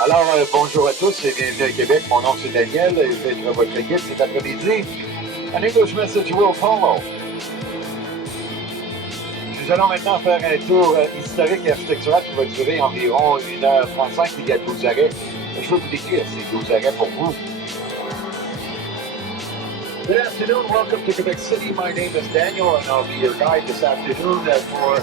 Alors, bonjour à tous et bienvenue à Québec. Mon nom c'est Daniel et je vais être votre guide cet après-midi. An English message will follow. Nous allons maintenant faire un tour historique et architectural qui va durer environ 1h35. Il y a 12 arrêts. Je vais vous décrire ces 12 arrêts pour vous. Good afternoon. Welcome to Quebec City. My name is Daniel and I'll be your guide this afternoon for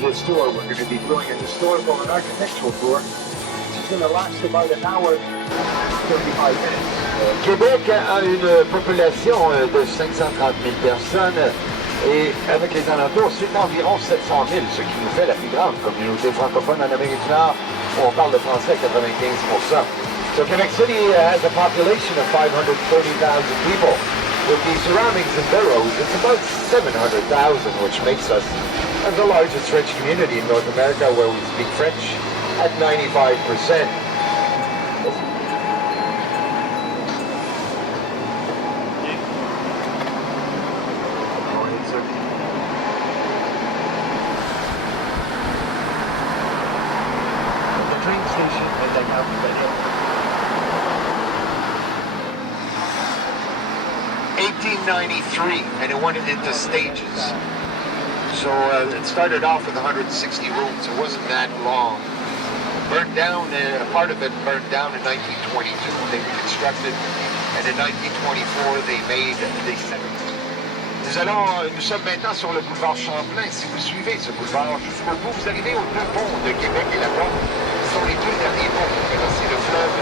this tour. We're going to be doing an historical and architectural tour. It's going to last about an hour, 35 minutes. Québec a une population de 530 000 personnes et avec les alentours, c'est environ 700 000, ce qui nous fait la plus grande communauté francophone en Amérique du Nord, où on parle le français à 95%. So Quebec City has a population of 530,000 people. With the surroundings and boroughs, it's about 700,000, which makes us the largest French community in North America, where we speak French at 95%. The train station is at Alphabet. 1893, and it went into stages. So it started off with 160 rooms. It wasn't that long. Burned down, part of it burned down in 1922. They reconstructed, and in 1924 they made the center. Nous sommes maintenant sur le boulevard Champlain. Si vous suivez ce boulevard jusqu'au bout, vous arrivez aux deux ponts de Québec et là-bas. Ce sont les deux derniers ponts pour traverser le fleuve.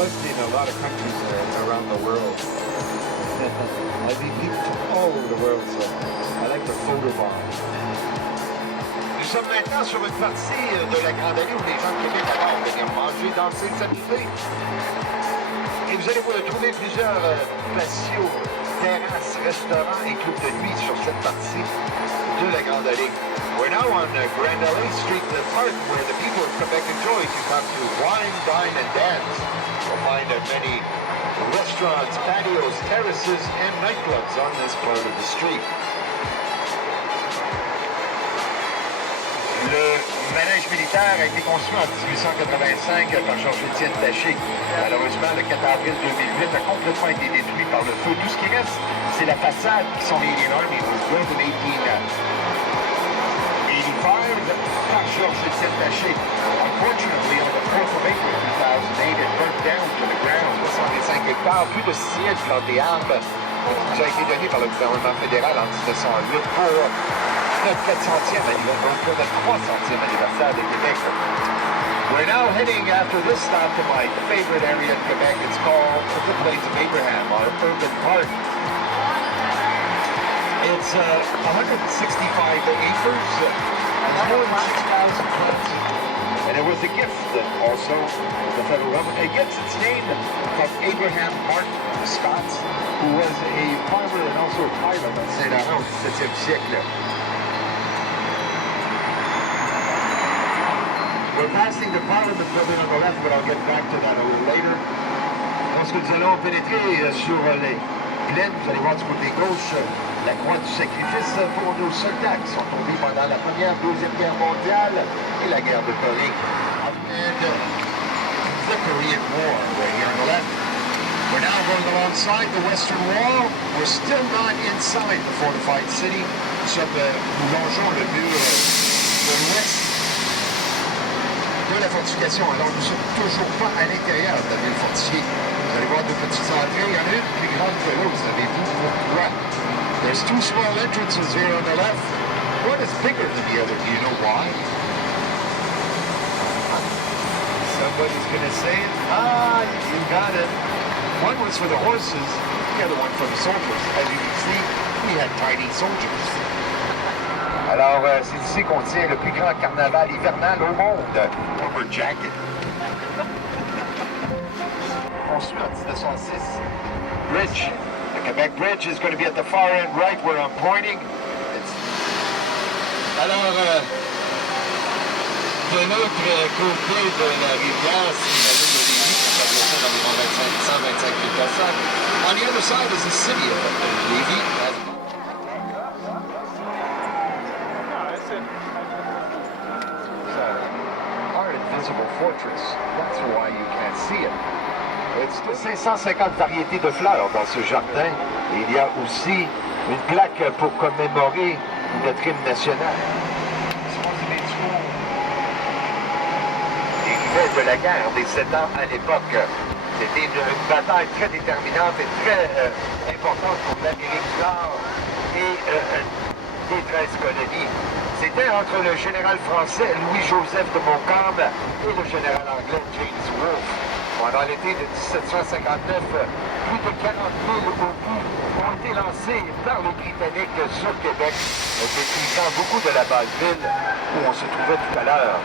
Lived in a lot of countries around the world. I meet people from all over the world, so I like the photo bomb. Nous sommes maintenant sur une partie de la Grande Allée où les gens de Québec adorent venir manger, danser, s'amuser. Et vous allez vous retrouver plusieurs patios, terrasses, restaurants et clubs de nuit sur cette partie de la Grande Allée. We're now on Grand Allée Street, the park where the people of Quebec enjoy to come to wine, dine, and dance. You'll find many restaurants, patios, terraces, and nightclubs on this part of the street. Le manège militaire a été construit en 1885 par Georges-Étienne Taché. Malheureusement, le 4 avril 2008 a complètement été détruit par le feu. Tout ce qui reste, c'est la façade qui sont les Army. It was built in 1885 par Georges-Étienne Taché. Unfortunately, on the 4th of April 2008, it burnt down to the ground. 65 hectares, plus de siècles des arbres, qui a été donné par le gouvernement fédéral en 1908 pour notre 400e anniversaire, pour notre 300e anniversaire de Québec. We're now heading after this stop to my favorite area in Quebec. It's called the Plains of Abraham, our urban park. It's 165 acres, more than 6,000 plants. And it was a gift also the federal government. It gets its name from Abraham Martin Scott, who was a farmer and also a pilot on St. Laurent au 17e siècle. We're passing the Parliament building on the left, but I'll get back to that a little later. Lorsque nous allons pénétrer sur les plaines, vous allez voir du côté gauche la croix du sacrifice pour nos soldats qui sont tombés pendant la Première, Deuxième Guerre mondiale et la guerre de Corée. And the Korean War, right here on the left. We're now going alongside the Western Wall. We're still not inside the fortified city. Nous longeons le mur de l'ouest de la fortification. Alors, nous ne sommes toujours pas à l'intérieur de la ville fortifiée. Vous allez voir deux petites entrées. Il y en a une plus grande que l'autre, vous avez-vous, pourquoi? There's two small entrances here on the left. One is bigger than the other. Do you know why? Somebody's going to say it. Ah, you got it. One was for the horses, the other one for the soldiers. As you can see, we had tiny soldiers. Alors, c'est ici qu'on tient le plus grand carnaval hivernal au monde, Rubber Jacket. Construit en 1906. Bridge. The Quebec Bridge is going to be at the far end right where I'm pointing. Alors, de l'autre côté de la rivière, c'est la ville de Lévis, qui est adossée d'environ 125 000 personnes. On the other side is the city of Lévis. Fortress. That's why you can't see it. It's 550 variétés de fleurs dans ce jardin. Il y a aussi une plaque pour commémorer notre hymne national. Les rivets de la guerre des 7 ans à l'époque. C'était une bataille très déterminante et très importante pour l'Amérique du Nord et des 13 colonies. C'était entre le général français Louis-Joseph de Montcalm et le général anglais James Wolfe. Pendant l'été de 1759, plus de 40 000 obus ont été lancés par les Britanniques sur Québec, détruisant beaucoup de la base ville où on se trouvait tout à l'heure.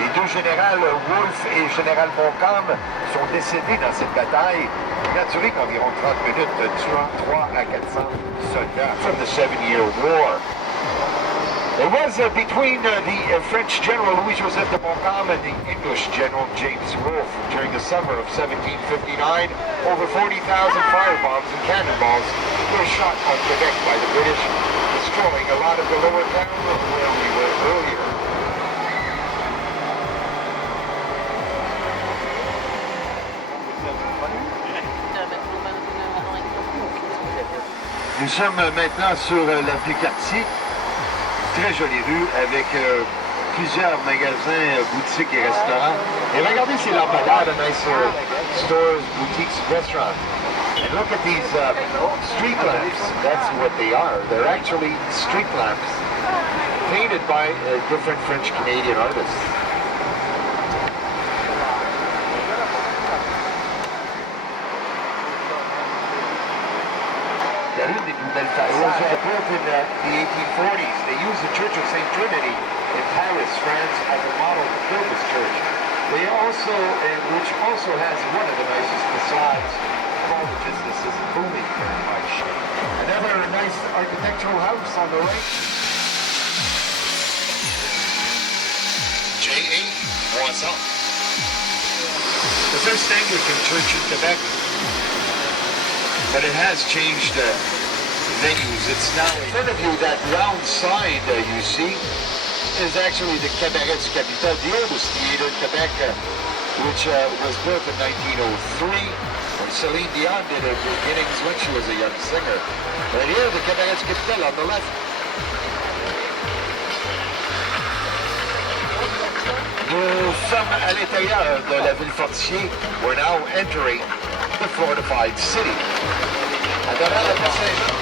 Les deux généraux Wolfe et général Montcalm sont décédés dans cette bataille qui n'a duré qu'environ 30 minutes, tuant 300 à 400 soldats from the 7-Year War. It was between the French General Louis-Joseph de Montcalm and the English General James Wolfe during the summer of 1759. Over 40,000 firebombs and cannonballs were shot on Quebec by the British, destroying a lot of the lower town where we were earlier. Nous sommes maintenant sur l'avenue Cartier. Très jolie rue avec plusieurs magasins, boutiques et restaurants. Et regardez ces lampadaires, the nice stores, boutiques, restaurants. And look at these street lamps. That's what they are. They're actually street lamps painted by different French-Canadian artists. L'une des plus belles façades. It was built in the 1840s. They used the Church of St. Trinity in Paris, France, as a model to build this church. They also, which also has one of the nicest facades of all the businesses booming very much. Another nice architectural house on the right. Moisson. The first Anglican church in Quebec, but it has changed venues. It's now in front of you, that round sign you see is actually the Cabaret du Capitole, the oldest theater in Quebec, which was built in 1903 when Celine Dion did her beginnings when she was a young singer. Right here, the Cabaret du Capitole on the left. Nous sommes à l'intérieur de la ville fortifiée. We're now entering the fortified city. Adorable passage.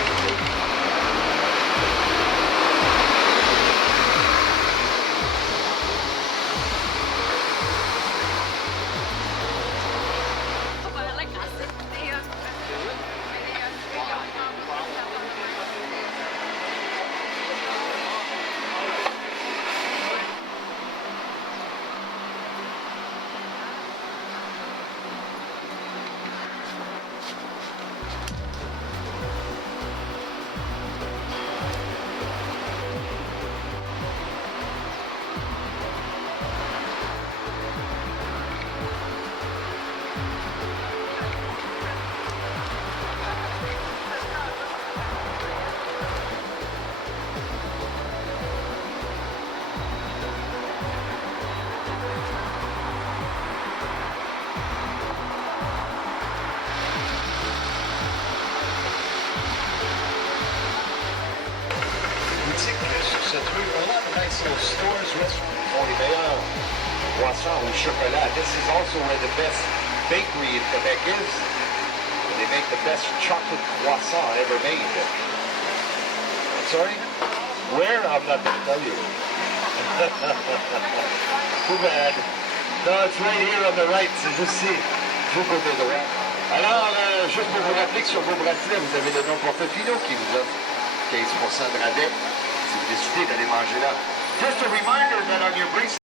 Sur cette rue, a lot of nice little stores, restaurants font les meilleurs croissants au chocolat. This is also where the best bakery in Quebec is. And they make the best chocolate croissant ever made. I'm sorry? Where? I'm not going to tell you. Too bad. No, it's right here on the right. C'est juste ici. Juste côté droit. Alors, juste pour vous rappeler que sur vos bracelets, vous avez le nom Portofino qui vous offre 15% de rabais si vous décidez d'aller manger là. Just a reminder that on your bracelet,